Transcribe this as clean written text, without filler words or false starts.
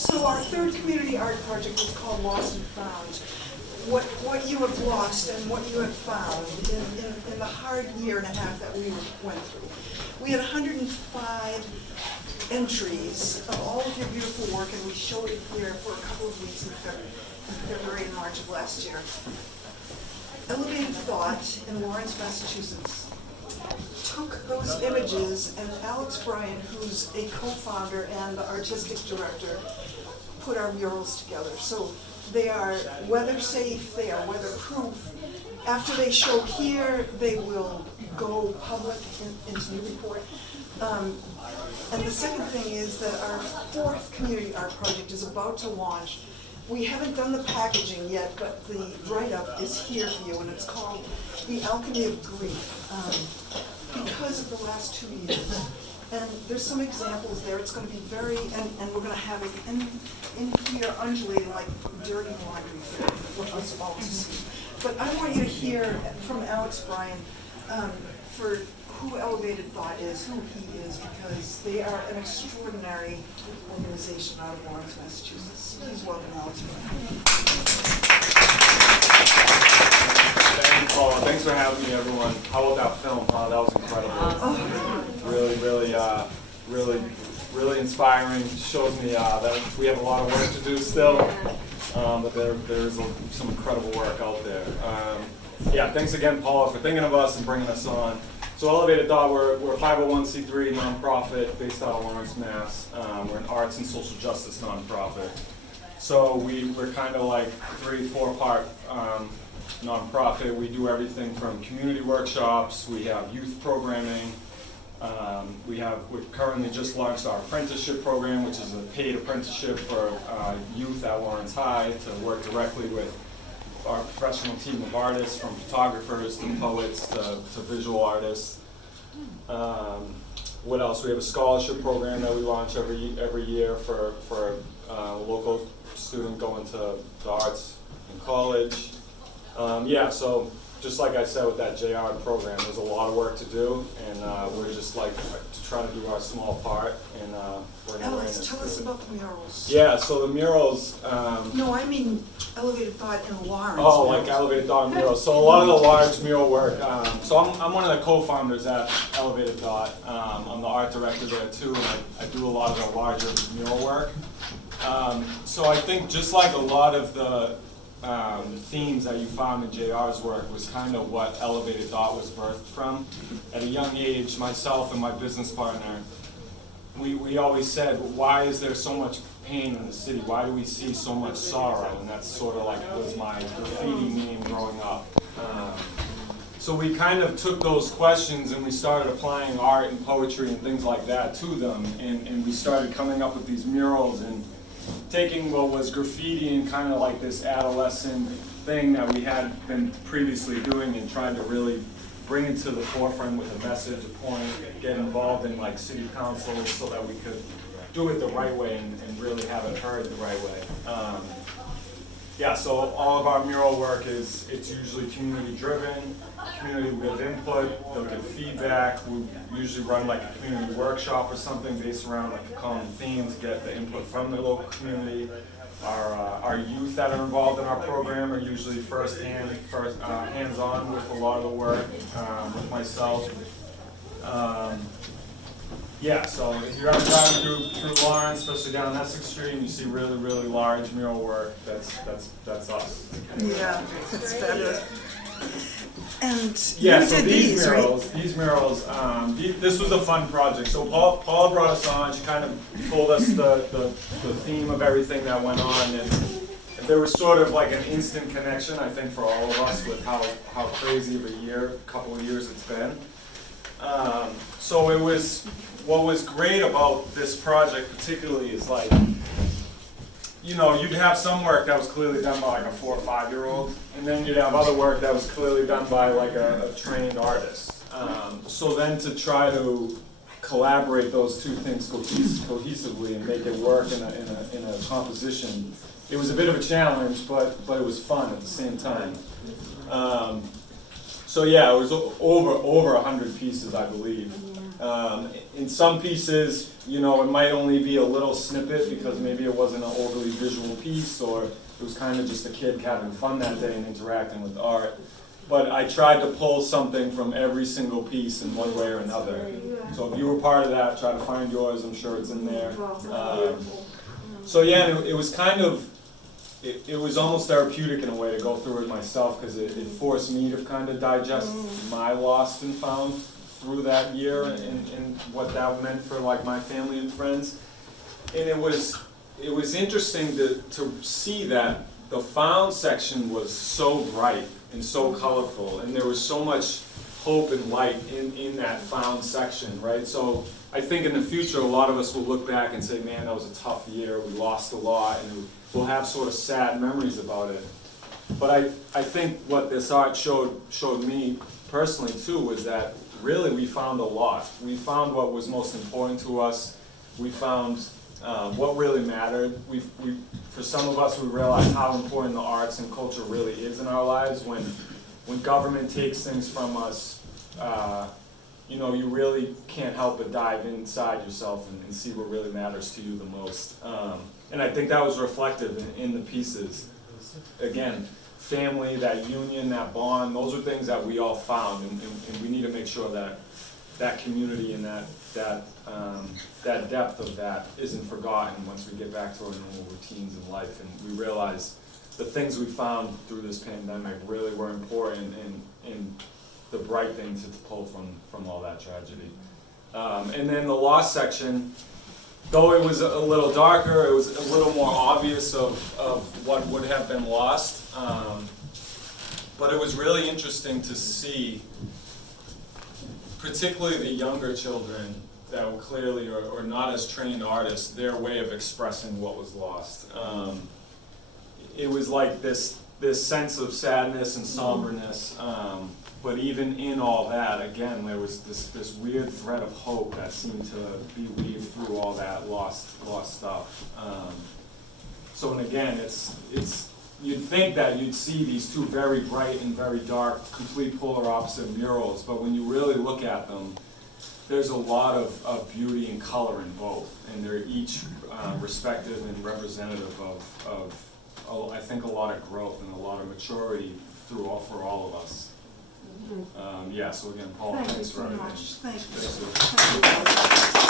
So our third community art project is called Lost and Found. What you have lost and what you have found in the hard year and a half that we went through. We had 105 entries of all of your beautiful work, and we showed it here for a couple of weeks in February and March of last year. Elevated Thought in Lawrence, Massachusetts took those images, and Brien, who's a co-founder and the artistic director, put our murals together. So they are weather safe, they are weatherproof. After they show here, they will go public into Newport. And the second thing is that our fourth community art project is about to launch. We haven't done the packaging yet, but the write-up is here for you, and it's called The Alchemy of Grief, because of the last 2 years. And there's some examples there. It's going to be very, and we're going to have it in here undulating like dirty laundry for us all to see. But I want you to hear from Brien for who Elevated Thought is, who he is, because they are an extraordinary organization out of Lawrence, Massachusetts. Please welcome Brien. Thank you, Paula. Thanks for having me, everyone. How about that film? That was incredible. Really inspiring. Shows me that we have a lot of work to do still, but there's some incredible work out there. Yeah, thanks again, Paula, for thinking of us and bringing us on. So Elevated Thought, we're a 501c3 nonprofit based out of Lawrence, Mass. We're an arts and social justice nonprofit. So we're kind of like 3-4 part nonprofit. We do everything from community workshops. We have youth programming. We currently just launched our apprenticeship program, which is a paid apprenticeship for youth at Lawrence High to work directly with our professional team of artists, from photographers to poets to visual artists. What else? We have a scholarship program that we launch every year for a local student going to the arts in college. So just like I said with that JR program, there's a lot of work to do, and we're just like to try to do our small part. And Alex, tell us about the murals. Yeah, so the murals. No, I mean Elevated Thought in Lawrence. Oh, like Elevated Thought and murals. So a lot of the large mural work. So I'm one of the co-founders at Elevated Thought. I'm the art director there too, and I do a lot of the larger mural work. So I think just like a lot of the themes that you found in JR's work was kind of what Elevated Thought was birthed from. At a young age, myself and my business partner, we always said, why is there so much pain in the city? Why do we see so much sorrow? And that's sort of like was my graffiti meme growing up. So we kind of took those questions and we started applying art and poetry and things like that to them, and we started coming up with these murals and taking what was graffiti and kind of like this adolescent thing that we had been previously doing and trying to really bring it to the forefront with a message, a point, get involved in like city councils so that we could do it the right way and really have it heard the right way. So all of our mural work it's usually community driven. Community will give input, they'll give feedback. We usually run like a community workshop or something based around like a common theme to get the input from the local community. Our youth that are involved in our program are usually hands-on with a lot of the work, with myself. So if you're ever driving through Lawrence, especially down Essex Street, and you see really, really large mural work, that's us. Yeah, that's fabulous. And so these murals, this was a fun project. So Paula brought us on. She kind of told us the theme of everything that went on, and there was sort of like an instant connection, I think, for all of us with how crazy of a couple of years it's been. So it was, what was great about this project particularly is like, you'd have some work that was clearly done by like a 4 or 5 year old, and then you'd have other work that was clearly done by like a trained artist. So then to try to collaborate those two things cohesively and make it work in a composition, it was a bit of a challenge, but it was fun at the same time. So yeah, it was over 100 pieces, I believe. In some pieces, you know, it might only be a little snippet because maybe it wasn't an overly visual piece, or it was kind of just a kid having fun that day and interacting with art. But I tried to pull something from every single piece in one way or another. So if you were part of that, try to find yours. I'm sure it's in there. So yeah, it was kind of, it was almost therapeutic in a way to go through it myself, because it forced me to kind of digest my lost and found through that year and what that meant for like my family and friends. And it was interesting to see that the found section was so bright and so colorful, and there was so much hope and light in that found section, right? So I think in the future a lot of us will look back and say, man, that was a tough year, we lost a lot, and we'll have sort of sad memories about it. But I think what this art showed me personally too was that really we found a lot. We found what was most important to us. We found what really mattered. For some of us, we realized how important the arts and culture really is in our lives. When government takes things from us, you know, you really can't help but dive inside yourself and see what really matters to you the most. And I think that was reflective in the pieces. Again, family, that union, that bond, those are things that we all found, and we need to make sure that that community and that depth of that isn't forgotten once we get back to our normal routines in life, and we realize the things we found through this pandemic really were important and the bright things to pull from all that tragedy. And then the lost section, though it was a little darker, it was a little more obvious of what would have been lost. But it was really interesting to see, particularly the younger children that were clearly or not as trained artists, their way of expressing what was lost. It was like this sense of sadness and somberness, but even in all that, again, there was this weird thread of hope that seemed to be weaved through all that lost stuff. So, and again, it's you'd think that you'd see these two very bright and very dark, complete polar opposite murals, but when you really look at them, there's a lot of beauty and color in both, and they're each respective and representative of I think, a lot of growth and a lot of maturity for all of us. Yeah, so again, Paula, thanks for everything. Thank you so much. Thank you.